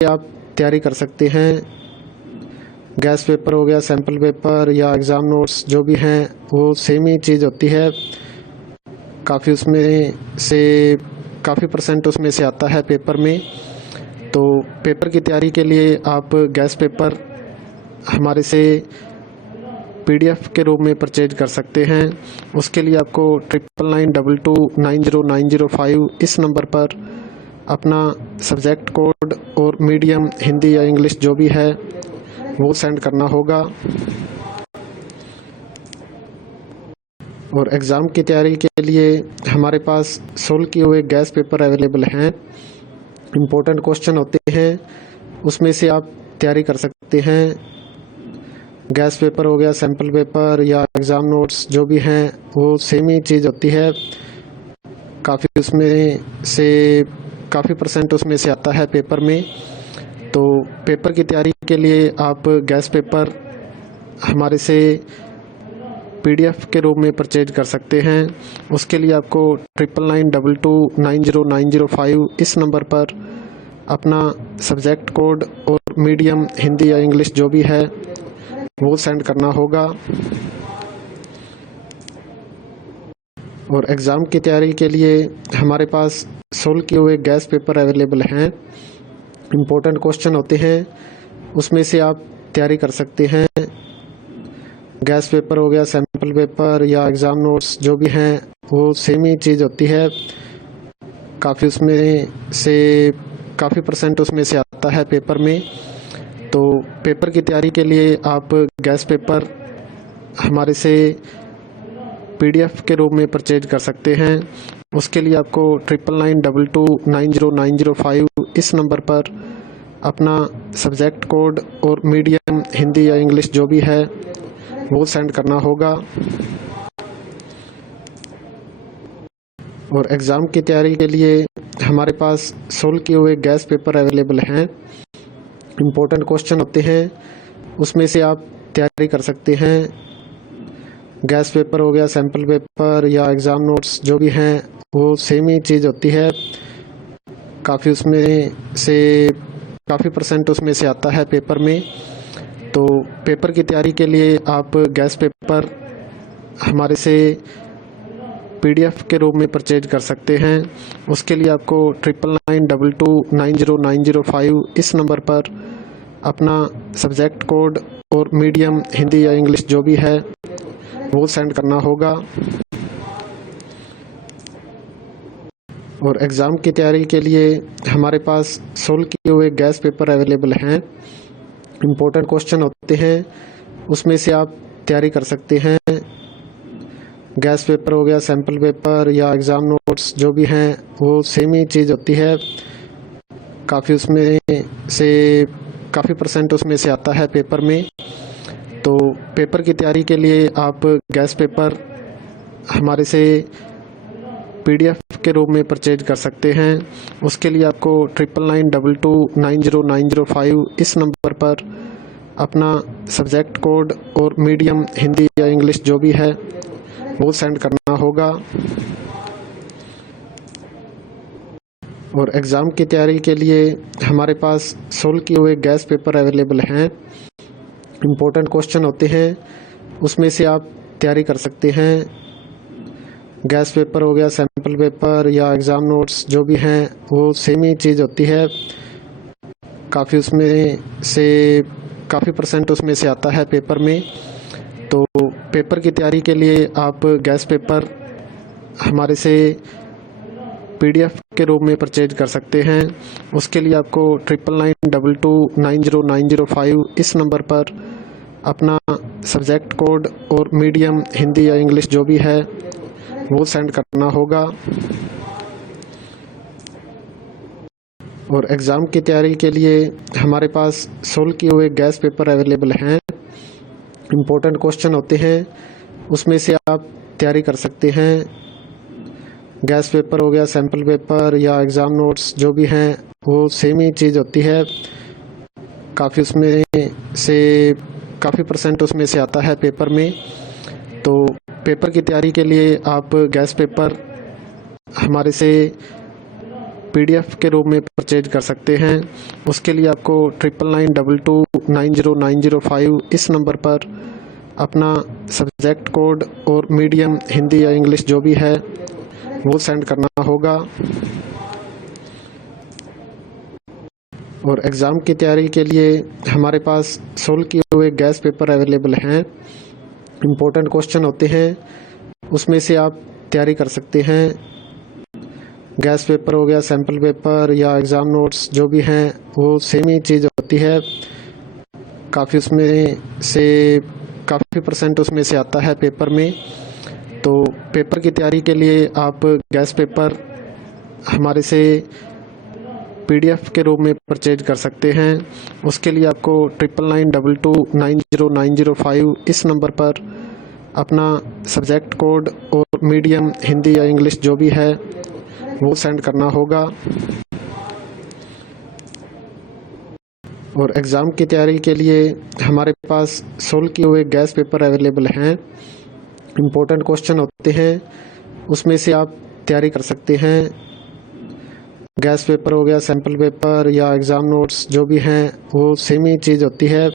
आप तैयारी कर सकते हैं। गैस पेपर हो गया, सैम्पल पेपर या एग्ज़ाम नोट्स जो भी हैं वो सेम ही चीज़ होती है। काफ़ी उसमें से काफ़ी परसेंट उसमें से आता है पेपर में। तो पेपर की तैयारी के लिए आप गैस पेपर हमारे से पीडीएफ के रूप में परचेज कर सकते हैं। उसके लिए आपको 9992290905 इस नंबर पर अपना सब्जेक्ट कोड और मीडियम हिंदी या इंग्लिश जो भी है वो सेंड करना होगा। और एग्ज़ाम की तैयारी के लिए हमारे पास सोल्व किए हुए गैस पेपर अवेलेबल हैं। इम्पोर्टेंट क्वेश्चन होते हैं, उसमें से आप तैयारी कर सकते हैं। गैस पेपर हो गया, सैम्पल पेपर या एग्ज़ाम नोट्स जो भी हैं वो सेम ही चीज़ होती है। काफ़ी उसमें से काफ़ी परसेंट उसमें से आता है पेपर में। तो पेपर की तैयारी के लिए आप गैस पेपर हमारे से पीडीएफ के रूप में परचेज कर सकते हैं। उसके लिए आपको 9992290905 इस नंबर पर अपना सब्जेक्ट कोड और मीडियम हिंदी या इंग्लिश जो भी है वो सेंड करना होगा। और एग्ज़ाम की तैयारी के लिए हमारे पास सोल्व किए हुए गैस पेपर अवेलेबल हैं। इम्पोर्टेंट क्वेश्चन होते हैं, उसमें से आप तैयारी कर सकते हैं। गैस पेपर हो गया, सैम्पल पेपर या एग्ज़ाम नोट्स जो भी हैं वो सेम ही चीज़ होती है। काफ़ी उसमें से काफ़ी परसेंट उसमें से आता है पेपर में। तो पेपर की तैयारी के लिए आप गैस पेपर हमारे से पीडीएफ के रूप में परचेज कर सकते हैं। उसके लिए आपको 9992290905 इस नंबर पर अपना सब्जेक्ट कोड और मीडियम हिंदी या इंग्लिश जो भी है वो सेंड करना होगा। और एग्ज़ाम की तैयारी के लिए हमारे पास सोल्व किए हुए गैस पेपर अवेलेबल हैं। इम्पोर्टेंट क्वेश्चन होते हैं, उसमें से आप तैयारी कर सकते हैं। गैस पेपर हो गया, सैम्पल पेपर या एग्ज़ाम नोट्स जो भी हैं वो सेम ही चीज़ होती है। काफ़ी उसमें से काफ़ी परसेंट उसमें से आता है पेपर में। तो पेपर की तैयारी के लिए आप गैस पेपर हमारे से पीडीएफ के रूप में परचेज कर सकते हैं। उसके लिए आपको 9992290905 इस नंबर पर अपना सब्जेक्ट कोड और मीडियम हिंदी या इंग्लिश जो भी है वो सेंड करना होगा। और एग्ज़ाम की तैयारी के लिए हमारे पास सोल्व किए हुए गैस पेपर अवेलेबल हैं। इम्पोर्टेंट क्वेश्चन होते हैं, उसमें से आप तैयारी कर सकते हैं। गैस पेपर हो गया, सैम्पल पेपर या एग्ज़ाम नोट्स जो भी हैं वो सेम ही चीज़ होती है। काफ़ी उसमें से काफ़ी परसेंट उसमें से आता है पेपर में। तो पेपर की तैयारी के लिए आप गैस पेपर हमारे से पीडीएफ के रूप में परचेज कर सकते हैं। उसके लिए आपको 9992290905 इस नंबर पर अपना सब्जेक्ट कोड और मीडियम हिंदी या इंग्लिश जो भी है वो सेंड करना होगा। और एग्ज़ाम की तैयारी के लिए हमारे पास सोल्व किए हुए गैस पेपर अवेलेबल हैं। इम्पोर्टेंट क्वेश्चन होते हैं, उसमें से आप तैयारी कर सकते हैं। गैस पेपर हो गया, सैम्पल पेपर या एग्ज़ाम नोट्स जो भी हैं वो सेम ही चीज़ होती है। काफ़ी उसमें से काफ़ी परसेंट उसमें से आता है पेपर में। तो पेपर की तैयारी के लिए आप गैस पेपर हमारे से पीडीएफ के रूप में परचेज कर सकते हैं। उसके लिए आपको 9992290905 इस नंबर पर अपना सब्जेक्ट कोड और मीडियम हिंदी या इंग्लिश जो भी है वो सेंड करना होगा। और एग्ज़ाम की तैयारी के लिए हमारे पास सोल्व किए हुए गैस पेपर अवेलेबल हैं। इम्पोर्टेंट क्वेश्चन होते हैं, उसमें से आप तैयारी कर सकते हैं। गैस पेपर हो गया, सैम्पल पेपर या एग्ज़ाम नोट्स जो भी हैं वो सेम ही चीज़ होती है। काफ़ी उसमें से काफ़ी परसेंट उसमें से आता है पेपर में। तो पेपर की तैयारी के लिए आप गैस पेपर हमारे से PDF के रूप में परचेज कर सकते हैं। उसके लिए आपको 9992290905 इस नंबर पर अपना सब्जेक्ट कोड और मीडियम हिंदी या इंग्लिश जो भी है वो सेंड करना होगा। और एग्ज़ाम की तैयारी के लिए हमारे पास सोल्व किए हुए गैस पेपर अवेलेबल हैं। इम्पोर्टेंट क्वेश्चन होते हैं, उसमें से आप तैयारी कर सकते हैं। गैस पेपर हो गया, सैम्पल पेपर या एग्ज़ाम नोट्स जो भी हैं वो सेम ही चीज़ होती है। काफ़ी परसेंट उसमें से आता है पेपर में। तो पेपर की तैयारी के लिए आप गैस पेपर हमारे से PDF के रूप में परचेज कर सकते हैं। उसके लिए आपको 9992290905 इस नंबर पर अपना सब्जेक्ट कोड और मीडियम हिंदी या इंग्लिश जो भी है वो सेंड करना होगा। और एग्ज़ाम की तैयारी के लिए हमारे पास सोल्व किए हुए गैस पेपर अवेलेबल हैं। इम्पोर्टेंट क्वेश्चन होते हैं, उसमें से आप तैयारी कर सकते हैं। गैस पेपर हो गया, सैम्पल पेपर या एग्ज़ाम नोट्स जो भी हैं वो सेम ही चीज़ होती है।